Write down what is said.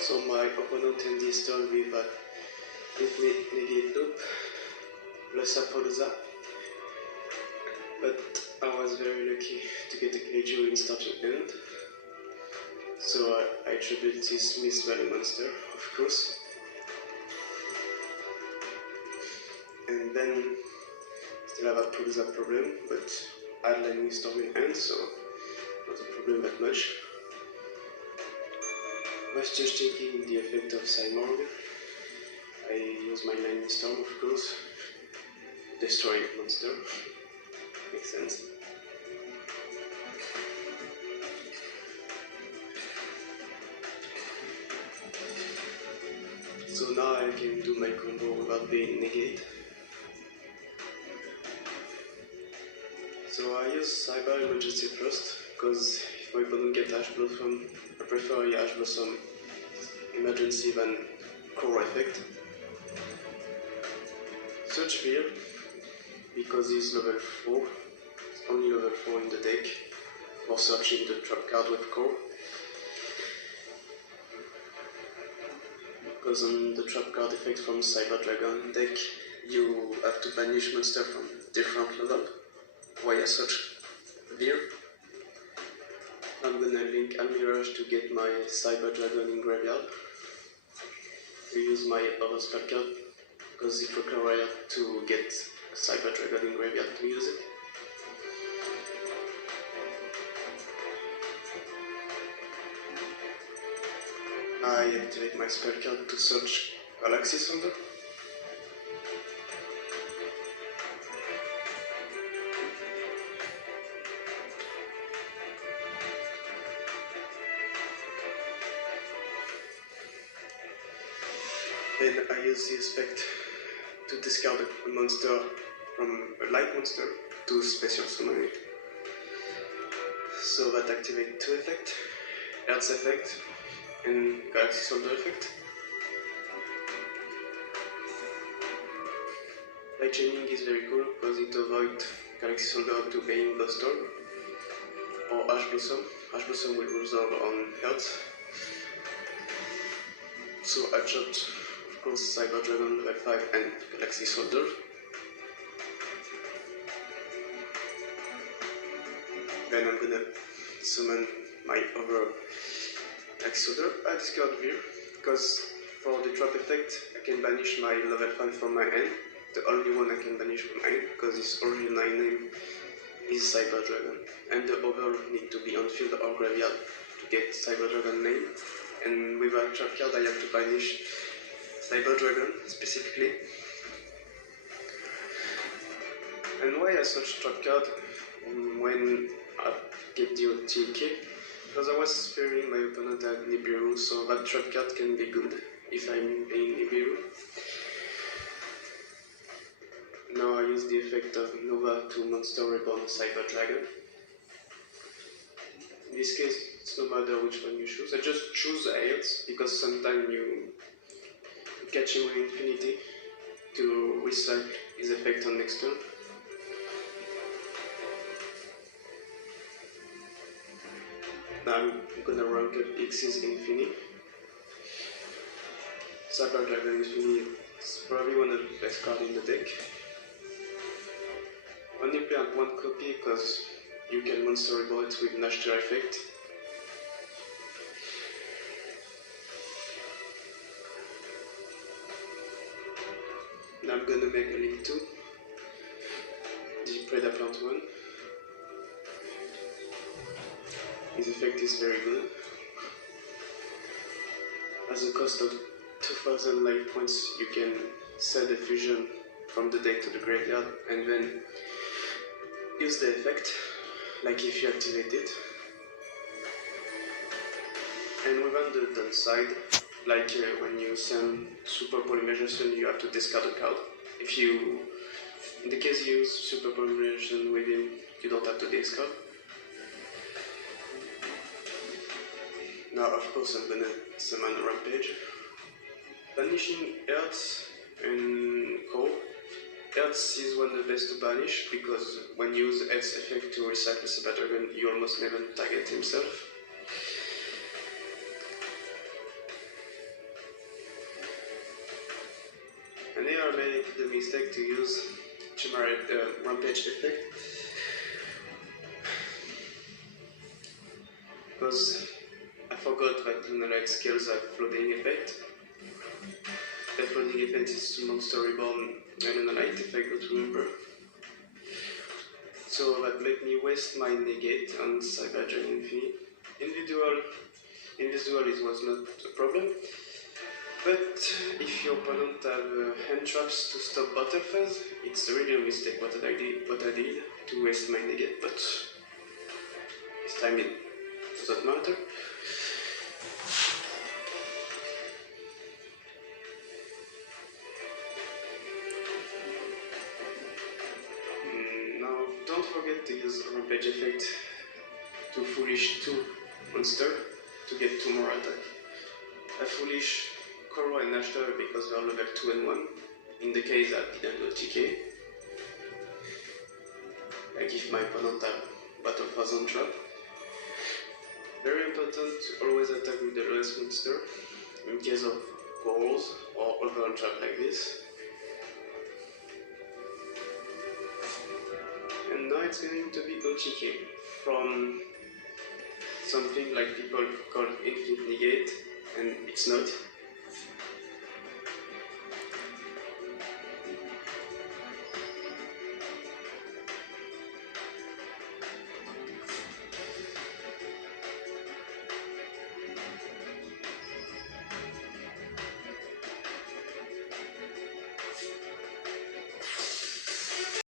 So my opponent in this turn with negate loop plus Appaloosa, but I was very lucky to get a KO in starting end. So I attribute this with Value Monster, of course. And then still have a Appaloosa problem, but I had Lightning Storm in hand, so not a problem that much. Was just taking the effect of Cyborg. I use my Lightning Storm, of course, destroying monster. Makes sense. So now I can do my combo without being negate. So I use Cyber Emergency first, because if my opponent gets Ash Blossom, I prefer Ash Blossom Emergency than Core Effect. Search Veer, because he's level 4, it's only level 4 in the deck, for searching the trap card with Core. Because on the trap card effect from Cyber Dragon deck, you have to banish monster from different level via search Veer. I'm gonna link Almirage to get my Cyber Dragon in graveyard. To use my other spell card, because it requires to get a Cyber Dragon in graveyard to use it. I activate my spell card to search Galaxy Soldier. Then I use the effect to discard a monster from a light monster to special summon it. So that activates two effects, Earth's effect and Galaxy Soldier effect. Light Chaining is very cool because it avoids Galaxy Soldier to being Buster or Ash Blossom. Ash Blossom will resolve on Earth. So I chopped, of course, Cyber Dragon level 5 and Galaxy Soldier. Then I'm gonna summon my other Galaxy Soldier. I discard Veer, because for the trap effect I can banish my level 5 from my hand. The only one I can banish from hand, because its original name is Cyber Dragon. And the other need to be on field or graveyard to get Cyber Dragon name. And with a trap card I have to banish Cyber Dragon specifically. And why I search trap card when I get the OTK? Because I was fearing my opponent had Nibiru, so that trap card can be good if I'm playing Nibiru. Now I use the effect of Nova to Monster Reborn Cyber Dragon. In this case, it's no matter which one you choose. I just choose Aeons because sometimes you catch him with Infinity to recycle his effect on next turn. Now I'm gonna rank up X's Infinity. Cyber Dragon Infinity is probably one of the best cards in the deck. Only play on one copy because you can monster reborn it with Nashter effect. Now I'm gonna make a link 2, the Predator Plant 1. His effect is very good. As a cost of 2000 life points, you can sell the fusion from the deck to the graveyard and then use the effect, like if you activate it. And within the downside, like when you send Super Polymerization, you have to discard a card. If you, in the case you use Super Polymerization with him, you don't have to discard. Now, of course, I'm gonna summon Rampage. Banishing Earth and Core. Earth is one of the best to banish because when you use Earth's effect to recycle Cyber Dragon, you almost never target himself. I made the mistake to use the rampage effect, because I forgot that Lunalite skills have flooding effect. The flooding effect is to Monster Reborn and Lunalite effect, don't remember. So that made me waste my negate on Cyber Dragon V. Invisible it was not a problem. But if your opponent have hand traps to stop battle phase, it's really a mistake what I did to waste my negate, but this time it doesn't matter. Now don't forget to use Rampage effect to Foolish 2 monster to get 2 more attack. A Foolish Koro and Ashtar because they are level 2 and 1, in the case I didn't do TK. Like if my opponent have Battle Phase trap. Very important to always attack with the lowest monster, in case of Koros or other trap like this. And now it's going to be OTK from something like people call Infinite Negate, and it's not.